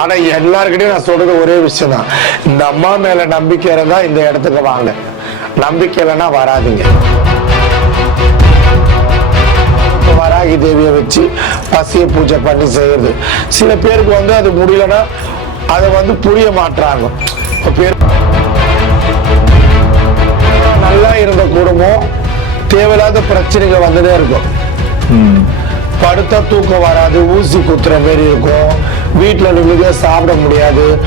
ஆனா எல்லாருக்கிட்டையும் நான் சொல்றது ஒரே விஷயம் தான் இந்த அம்மா மேல நம்பிக்கை இருந்தா இந்த இடத்துக்கு வாங்க. நம்பிக்கை இல்லைன்னா வராதீங்க. வராகி தேவியை வச்சு பசிய பூஜை பண்ணி செய்யறது. சில பேருக்கு வந்து அது முடியலன்னா அதை வந்து புரிய மாட்றாங்க. இப்ப பேர் நல்லா இருந்த குடும்பம் தேவையில்லாத பிரச்சனைகள் வந்துட்டே இருக்கும். படுத்தா தூக்கம் வராது ஊசி குத்துற மாதிரி இருக்கும். வீட்டுல நிம்மதியா சாப்பிட முடியாது.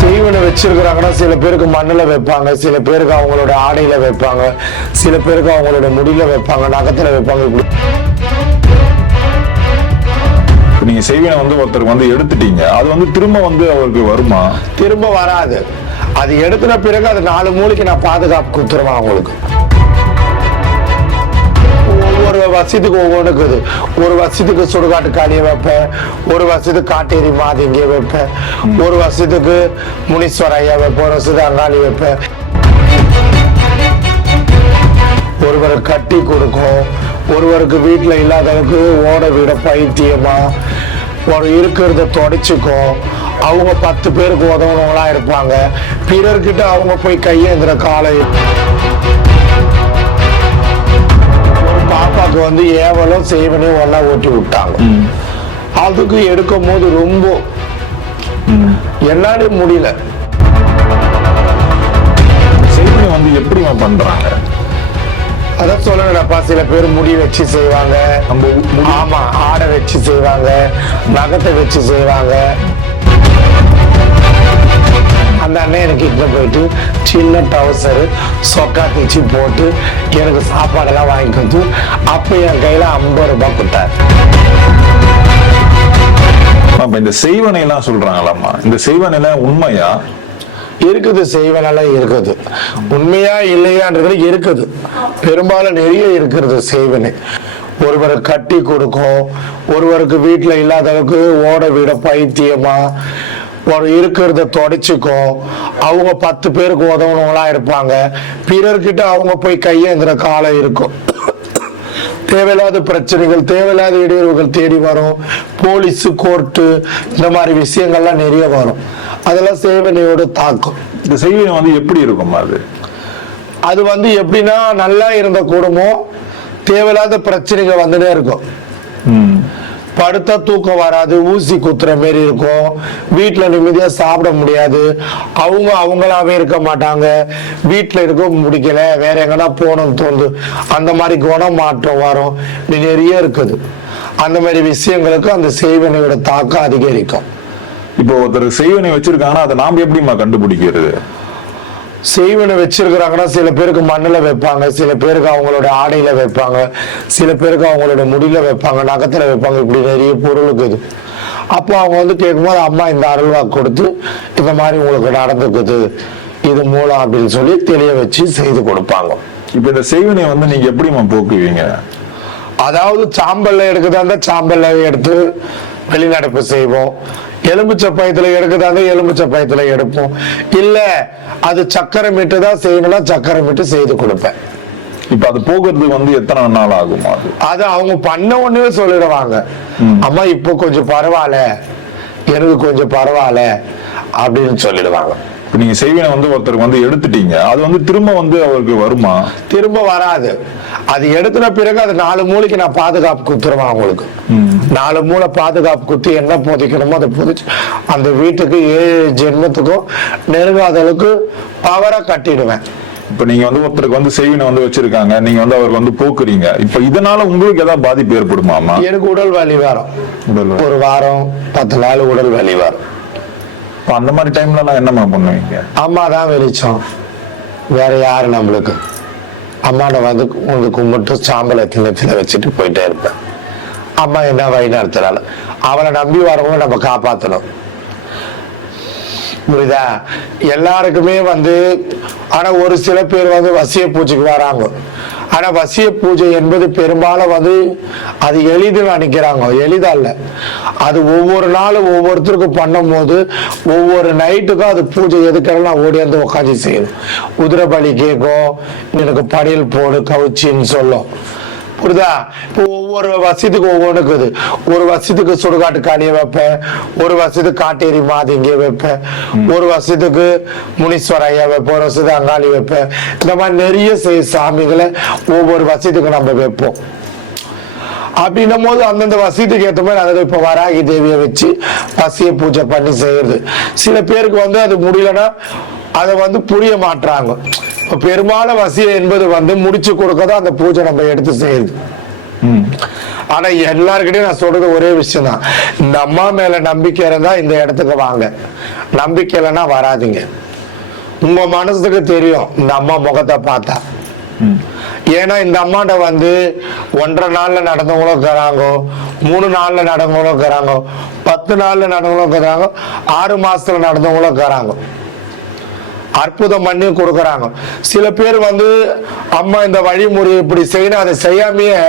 செய்வனை வச்சிருக்கிறாங்கன்னா சில பேருக்கு மண்ணுல வைப்பாங்க சில பேருக்கு அவங்களோட ஆடையில வைப்பாங்க சில பேருக்கு அவங்களோட முடியில வைப்பாங்க நகத்துல வைப்பாங்க. இப்படி. இப்ப நீங்க செய்வினை வந்து ஒருத்தருக்கு வந்து எடுத்துட்டீங்க. அது வந்து திரும்ப வந்து அவருக்கு வருமா? திரும்ப வராது. அது எடுத்துன பிறகு அது நாலு மூளைக்கு நான் பாதுகாப்பு கொடுத்துருவேன் அவங்களுக்கு. வருஷத்துக்கு ஒவ்வொன்றுக்கு இது ஒரு வருஷத்துக்கு சுடுகாட்டு காளியை வைப்பேன். ஒரு வருஷத்துக்கு காட்டேரி மாதி வைப்பேன். ஒரு வருஷத்துக்கு முனீஸ்வர ஐயா வைப்பேன். ஒரு வருஷத்துக்கு அங்காளி வைப்பேன். ஒருவர் கட்டி கொடுக்கும். ஒருவருக்கு வீட்டில் இல்லாதவருக்கு ஓட வீட பைத்தியமா? ஒரு இருக்கிறத தொடச்சிக்கும். அவங்க பத்து பேருக்கு உதவுனவங்களா இருப்பாங்க. பிறர்கிட்ட அவங்க போய் கையேந்திர காலை ஒரு பாப்பாக்கு வந்து ஏவலும் செய்வனையும் ஒன்னா ஓட்டி விட்டாங்க. அதுக்கு எடுக்கும் போது ரொம்ப என்னாலே முடியல. செய்வினை வந்து எப்படிமா பண்றாங்க? அதான் சொல்லணும்ப்பா சில பேர் முடி வச்சு செய்வாங்க. ஆமா ஆடை வச்சு செய்வாங்க. நகத்தை வச்சு செய்வாங்க. அந்த அண்ணன் எனக்கு இட்டு போயிட்டு சின்ன டவுசர் சொக்கா தைச்சு போட்டு எனக்கு சாப்பாடெல்லாம் வாங்கி கொடுத்து அப்போ என் கையில ஐம்பது ரூபாய் கொடுத்தாரு. அப்ப இந்த செய்வனை எல்லாம் சொல்றாங்களாம்மா. இந்த செய்வனை எல்லாம் உண்மையா? இருக்குது செய்வனெல்லாம் இருக்குது. உண்மையா இல்லையான்றது இருக்குது. பெரும்பாலும் நிறைய இருக்கிறது செய்வனை. ஒருவரை கட்டி கொடுக்கும் ஒருவருக்கு வீட்டில் இல்லாதவருக்கு ஓட விட பைத்தியமா இருக்கிறத தொடச்சிக்கும் அவங்க பத்து பேருக்கு உதவுனவங்களா இருப்பாங்க. பிறர்கிட்ட அவங்க போய் கையேந்திர காலம் இருக்கும். தேவையில்லாத பிரச்சனைகள் தேவையில்லாத இடையூறுகள் தேடி வரும். போலீஸ் கோர்ட்டு இந்த மாதிரி விஷயங்கள்லாம் நிறைய வரும். அதெல்லாம் சேவனையோட தாக்கம். இந்த செய்வினை வந்து எப்படி இருக்குமா அது? அது வந்து எப்படின்னா நல்லா இருந்த குடும்பம் தேவையில்லாத பிரச்சனைகள் வந்துட்டே இருக்கும். படுத்தா தூக்கம் வராது ஊசி குத்துற மாரி இருக்கும். வீட்டில் நிம்மதியாக சாப்பிட முடியாது. அவங்க அவங்களாவே இருக்க மாட்டாங்க. வீட்டில் இருக்க முடிக்கல. வேற எங்கன்னா போகணும்னு தோணுது. அந்த மாதிரி குணம் மாற்றம் வரும் நிறைய இருக்குது. அந்த மாதிரி விஷயங்களுக்கு அந்த செய்வனையோட தாக்கம் அதிகரிக்கும். இப்போ ஒருத்தர் செய்வனை வச்சிருக்காங்கன்னா அதை நாம் எப்படிமா கண்டுபிடிக்கிறது? செய்வனை வச்சிருக்கிறாங்கன்னா சில பேருக்கு மண்ணுல வைப்பாங்க சில பேருக்கு அவங்களோட ஆடையில வைப்பாங்க சில பேருக்கு அவங்களோட முடியில வைப்பாங்க நகத்துல வைப்பாங்க. இப்படி நிறைய பொருள் இருக்குது அப்போ அவங்க வந்து கேட்கும்போது அம்மா இந்த அருள்வாக்கு கொடுத்து இந்த மாதிரி உங்களுக்கு நடந்துக்குது. இது மூலம் அப்படின்னு சொல்லி தெளிய வச்சு செய்து கொடுப்பாங்க. இப்போ இந்த செய்வனை வந்து நீங்க எப்படிமா போக்குவீங்க? அதாவது சாம்பல்ல எடுக்குதா இருந்தா சாம்பல்ல எடுத்து வெளிநடப்பு செய்வோம். எலும்புச்சை பயத்துல எடுக்குதா இருந்தா எலும்புச்சை பயத்துல எடுப்போம். இல்ல அது சக்கரை மீட்டு தான் செய்யணும்னா சக்கரை மீட்டு செய்து கொடுப்பேன். இப்போ அது போக்குறதுக்கு வந்து எத்தனை நாள் ஆகுமா அது? அது அவங்க பண்ண உடனே சொல்லிடுவாங்க. அம்மா இப்போ கொஞ்சம் பரவாயில்ல. எனக்கு கொஞ்சம் பரவாயில்ல. அப்படின்னு சொல்லிடுவாங்க. இப்போ நீங்க செய்வனை வந்து ஒருத்தருக்கு வந்து எடுத்துட்டீங்க அது வந்து திரும்ப வந்து அவருக்கு வருமா? திரும்ப வராது. அது எடுத்துன பிறகு அது நாலு மூளைக்கு நான் பாதுகாப்பு குத்துருவேன் அவங்களுக்கு. நாலு மூளை பாதுகாப்பு குத்தி என்ன புதைக்கணுமோ அதை புதைச்சு அந்த வீட்டுக்கு ஏழு ஜென்மத்துக்கும் நெருங்காத அளவுக்கு பவரா கட்டிடுவேன். இப்போ நீங்க வந்து ஒருத்தருக்கு வந்து செய்வினை வந்து வச்சிருக்காங்க நீங்க வந்து அவருக்கு வந்து போக்குறீங்க இப்போ இதனால உங்களுக்கு ஏதாவது பாதிப்பு ஏற்படுமாமா எனக்கு உடல் வலி வரும். ஒரு வாரம் பத்து நாள் உடல் வலி வரும். அப்போ அந்த மாதிரி டைம்லலாம் என்னம்மா பண்ணுவீங்க அம்மா தான் வெளிச்சம். வேற யாரு நம்மளுக்கு? அம்மாவை வந்து உங்களுக்கு கும்பிட்டு சாம்பலை திண்ணத்தில் வச்சுட்டு போயிட்டே இருப்பேன். அம்மா என்ன வழி நடத்துறாள்? அவளை நம்பி வரவங்க நம்ம காப்பாற்றணும் புரியுதா? எல்லாருக்குமே வந்து ஆனால் ஒரு சில பேர் வந்து வசிய பூச்சிக்கு வராங்க. ஆனா வசிய பூஜை என்பது பெரும்பாலும் வந்து அது எளிதுன்னு நினைக்கிறாங்க எளிதல்ல. அது ஒவ்வொரு நாளும் ஒவ்வொருத்தருக்கும் பண்ணும்போது ஒவ்வொரு நைட்டுக்கும் அது பூஜை எதுக்கெல்லாம் நான் ஓடி வந்து உட்காந்து செய்யணும். உதிரபலி கேட்கும் எனக்கு படையல் போடு கவுச்சின்னு சொல்லும். புரியுதா? இப்போ ஒவ்வொரு வசதிக்கு ஒவ்வொன்று இருக்குது. ஒரு வசதிக்கு சுடுகாட்டு காளியை வைப்பேன். ஒரு வசதிக்கு காட்டேரி மாதிங்க வைப்பேன். ஒரு வசதிக்கு முனீஸ்வர ஐயா வைப்பேன். ஒரு வசதி அங்காளி வைப்பேன். இந்த மாதிரி நிறைய சாமிகளை ஒவ்வொரு வசதிக்கு நம்ம வைப்போம். அப்படின்னும் போது அந்தந்த வசதிக்கு ஏற்ற மாதிரி அதாவது இப்போ வராகி தேவியை வச்சு பசிய பூஜை பண்ணி செய்யறது. சில பேருக்கு வந்து அது முடியலன்னா அதை வந்து புரிய மாட்றாங்க. இப்போ பெரும்பாலும் வசியம் என்பது வந்து முடிச்சு கொடுக்கதான் அந்த பூஜை நம்ம எடுத்து செய்யுது. ஆனா எல்லாருக்கிட்டையும் நான் சொல்றது ஒரே விஷயம் தான் இந்த அம்மா மேல நம்பிக்கை இருந்தா இந்த இடத்துக்கு வாங்க. நம்பிக்கை இல்லைன்னா வராதீங்க. உங்க மனசுக்கு தெரியும் இந்த அம்மா முகத்தை பார்த்தா. ஏன்னா இந்த அம்மாட்ட வந்து ஒன்றரை நாள்ல நடந்தவங்களும் இருக்கிறாங்க மூணு நாள்ல நடந்தவங்களும் இருக்கிறாங்க பத்து நாள்ல நடந்தவங்களும் இருக்கிறாங்க ஆறு மாசத்துல நடந்தவங்களும் இருக்கிறாங்க. அற்புதம் பண்ணி கொடுக்கறாங்க. சில பேர் வந்து அம்மா இந்த வழிமுறை இப்படி செய்யணும் அதை செய்யாமையே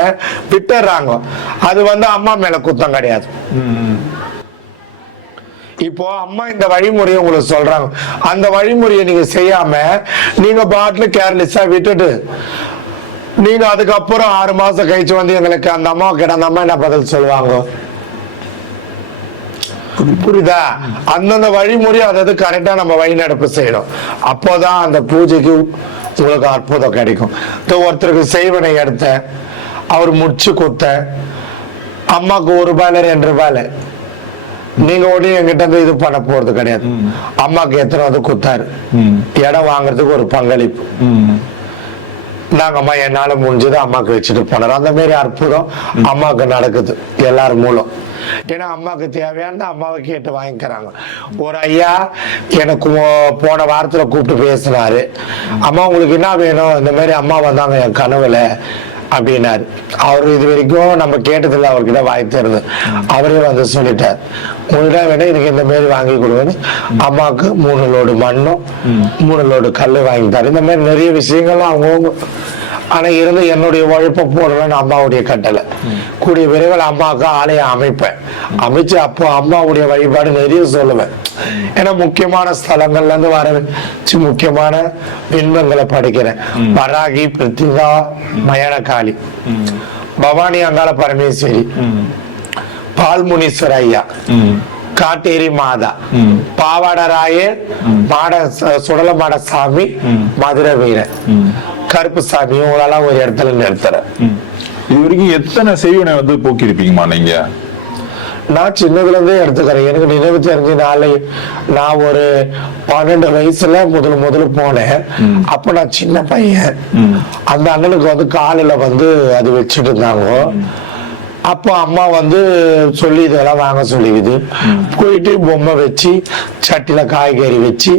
விட்டுறாங்க. அது வந்து அம்மா மேல குத்தம் கிடையாது. இப்போ அம்மா இந்த வழிமுறையை உங்களுக்கு சொல்றாங்க. அந்த வழிமுறையை நீங்க செய்யாம நீங்க பாட்டில் கேர்லெஸ்ஸா விட்டுட்டு நீங்க அதுக்கப்புறம் ஆறு மாசம் கழிச்சு வந்து எங்களுக்கு அந்த அம்மா கிட்ட அந்த அம்மா என்ன பதில் சொல்லுவாங்க? புரியுதா அந்தந்த வழிமுறை அதாவது கரெக்டா நம்ம வழிநடப்பு செய்யணும். அப்போதான் அந்த பூஜைக்கு உங்களுக்கு அற்புதம் கிடைக்கும். ஒருத்தருக்கு செய்வனை எடுத்தேன். அவர் முடிச்சு கொடுத்த அம்மாக்கு ஒரு ரூபாயில ரெண்டு ரூபாயில நீங்க உடனே என்கிட்ட இருந்து இது பண்ண போறது கிடையாது. அம்மாக்கு எத்தனை வந்து கொடுத்தாரு. இடம் வாங்குறதுக்கு ஒரு பங்களிப்பு. நாங்க அம்மா என்னால முடிஞ்சது அம்மாக்கு வச்சுட்டு போனார். அந்த மாதிரி அற்புதம் அம்மாவுக்கு நடக்குது. எல்லாரும் மூலம். ஏன்னா அம்மாவுக்கு தேவையான அம்மாவை கேட்டு வாங்கிக்கிறாங்க. ஒரு ஐயா எனக்கு போன வாரத்துல கூப்பிட்டு பேசினாரு. அம்மா உங்களுக்கு என்ன வேணும்? இந்த மாதிரி அம்மா வந்தாங்க என் கனவுல. அப்படின்னாரு. அவர் இது வரைக்கும் நம்ம கேட்டதில்ல அவர்கிட்ட வாய் தருது அவரே வந்து சொல்லிட்டார். உங்கள்கிட்ட வேணும்? எனக்கு இந்த மாதிரி வாங்கி கொடுங்கன்னு. அம்மாவுக்கு மூணு லோடு மண்ணும் மூணு லோடு கல் வாங்கி தரேன் இந்த மாதிரி நிறைய விஷயங்கள்லாம் அவங்கவுங்க ஆனா இருந்து என்னுடைய உழைப்பை போடணும்னு அம்மாவுடைய கட்டளை. கூடிய விரைவில் அம்மாவுக்கு ஆலயம் அமைப்பேன். அமைச்சு அப்போ அம்மாவுடைய வழிபாடு நிறைய சொல்லுவேன். ஏன்னா முக்கியமான ஸ்தலங்கள்ல இருந்து வர வச்சு முக்கியமான பின்பங்களை படிக்கிறேன். வராகி பிருத்திகா மயனகாளி பவானி அங்காள பரமேஸ்வரி. பால்முனீஸ்வர ஐயா. காட்டேரி மாதா. ம். பாவாடராயர் மாட சுடலமாட சாமி மதுரை வீரன் கருப்பு சாமி உங்களெல்லாம் ஒரு இடத்துல நிறுத்துறேன். இது வரைக்கும் எத்தனை செய்வினை வந்து போக்கியிருப்பீங்கம்மா நீங்க? நான் சின்னதுல இருந்தே எடுத்துக்கிறேன். எனக்கு நினைவு தெரிஞ்சு நாளை நான் ஒரு பன்னெண்டு வயசுல முதல் முதல்ல போனேன். அப்ப நான் சின்ன பையன். அந்த அண்ணனுக்கு வந்து காலில் வந்து அது வச்சுட்டு இருந்தாங்க. அப்போ அம்மா வந்து சொல்லி இதெல்லாம் வாங்க சொல்லிக்குது. போயிட்டு பொம்மை வச்சு சட்டில காய்கறி வச்சு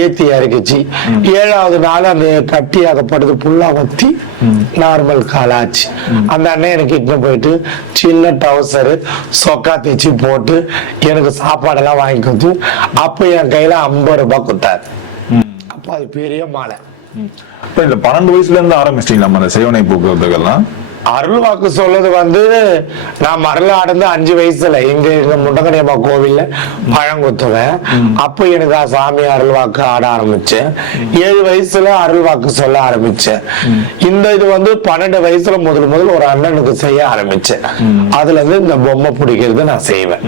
ஏத்தி இறக்கிச்சு. ஏழாவது நாள் அந்த கட்டி அதை படுத்து புல்லா வத்தி நார்மல் காலாச்சு. அந்த அண்ணன் எனக்கு இட்டு போயிட்டு சின்ன டவுசரு சொக்கா தைச்சு போட்டு எனக்கு சாப்பாடெல்லாம் வாங்கி கொடுத்து அப்போ என் கையில ஐம்பது ரூபாய் கொடுத்தாரு. அப்போ அது பெரிய மாலை. இப்ப இந்த பன்னெண்டு வயசுல இருந்து ஆரம்பிச்சிட்டீங்களா அந்த சேவனை போக்குவரத்துக்கெல்லாம்? அருள் வாக்கு சொல்றது வந்து நான் மரல ஆடந்து அஞ்சு வயசுல இங்க எங்க முண்டகனியம்மா கோவில்ல பழம் குத்துவேன் அப்போ எனக்கு ஆ சாமி அருள் வாக்கு ஆட ஆரம்பிச்சேன். ஏழு வயசுல அருள் வாக்கு சொல்ல ஆரம்பிச்சேன். இந்த இது வந்து பன்னெண்டு வயசுல முதல் முதல் ஒரு அண்ணனுக்கு செய்ய ஆரம்பிச்சேன். அதுல இருந்து இந்த பொம்மை பிடிக்கிறது நான் செய்வேன்.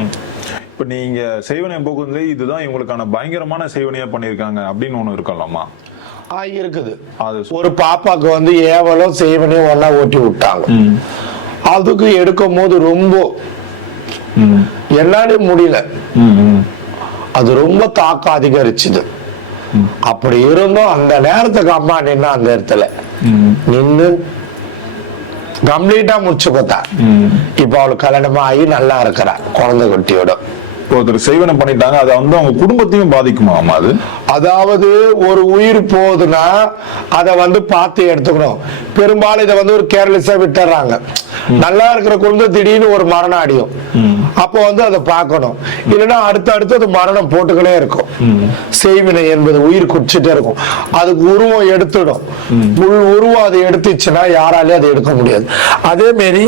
இப்ப நீங்க செய்வனை போக்குவரத்து இதுதான் இவங்களுக்கான பயங்கரமான செய்வனையா பண்ணிருக்காங்க அப்படின்னு ஒண்ணு இருக்கலாமா? இருக்குது ஒரு பாப்பாக்கு வந்து ஏவலும் செய்வனையும் ஒன்னா ஓட்டி விட்டாங்க. அதுக்கு எடுக்கும் போது ரொம்ப. என்னாலே முடியல. அது ரொம்ப தாக்கம் அதிகரிச்சுது அப்படி இருந்தும் அந்த நேரத்துக்கு அம்மா நின்னா அந்த இடத்துல ம். நின்னு கம்ப்ளீட்டா முடிச்சு ம். இப்ப அவளுக்கு கல்யாணமா ஆகி நல்லா இருக்கிறா குழந்தை குட்டியோட ஒருத்தர் செய்வனை பண்ணிட்டாங்க அது வந்து அவங்க குடும்பத்தையும் பாதிக்குமா அது அதாவது ஒரு உயிர் போகுதுன்னா அதை வந்து பார்த்து எடுத்துக்கணும். பெரும்பாலும் இதை வந்து ஒரு கேர்லெஸ்ஸா விட்டுறாங்க. நல்லா இருக்கிற குழந்தை திடீர்னு ஒரு மரணம் அடியும். அப்போ வந்து அதை பார்க்கணும். இல்லைன்னா அடுத்து அடுத்து அது மரணம் போட்டுக்கிட்டே இருக்கும். செய்வினை என்பது உயிர் குடிச்சிட்டே இருக்கும். அதுக்கு உருவம் எடுத்துடும். உள் உருவம் அதை எடுத்துச்சுன்னா யாராலையும் அதை எடுக்க முடியாது. அதே மாரி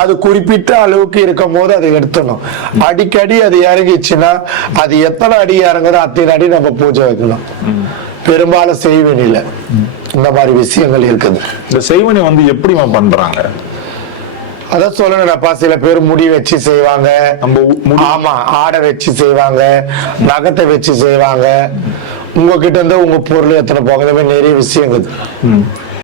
அது குறிப்பிட்ட அளவுக்கு இருக்கும் போது அதை எடுத்துடணும். அடிக்கடி அது இறங்கிச்சுன்னா அது எத்தனை அடி இறங்குதோ அத்தனை அடி நம்ம பூஜை வைக்கணும். பெரும்பாலும் செய்வினையில இந்த மாதிரி விஷயங்கள் இருக்குது. இந்த செய்வனை வந்து எப்படிமா பண்றாங்க? அதான் சொல்லணும்ப்பா சில பேர் முடி வச்சு செய்வாங்க. நம்ம ஆமா ஆடை வச்சு செய்வாங்க. நகத்தை வச்சு செய்வாங்க. உங்ககிட்ட இருந்து உங்க பொருள் எத்தனை போக நிறைய இருக்குது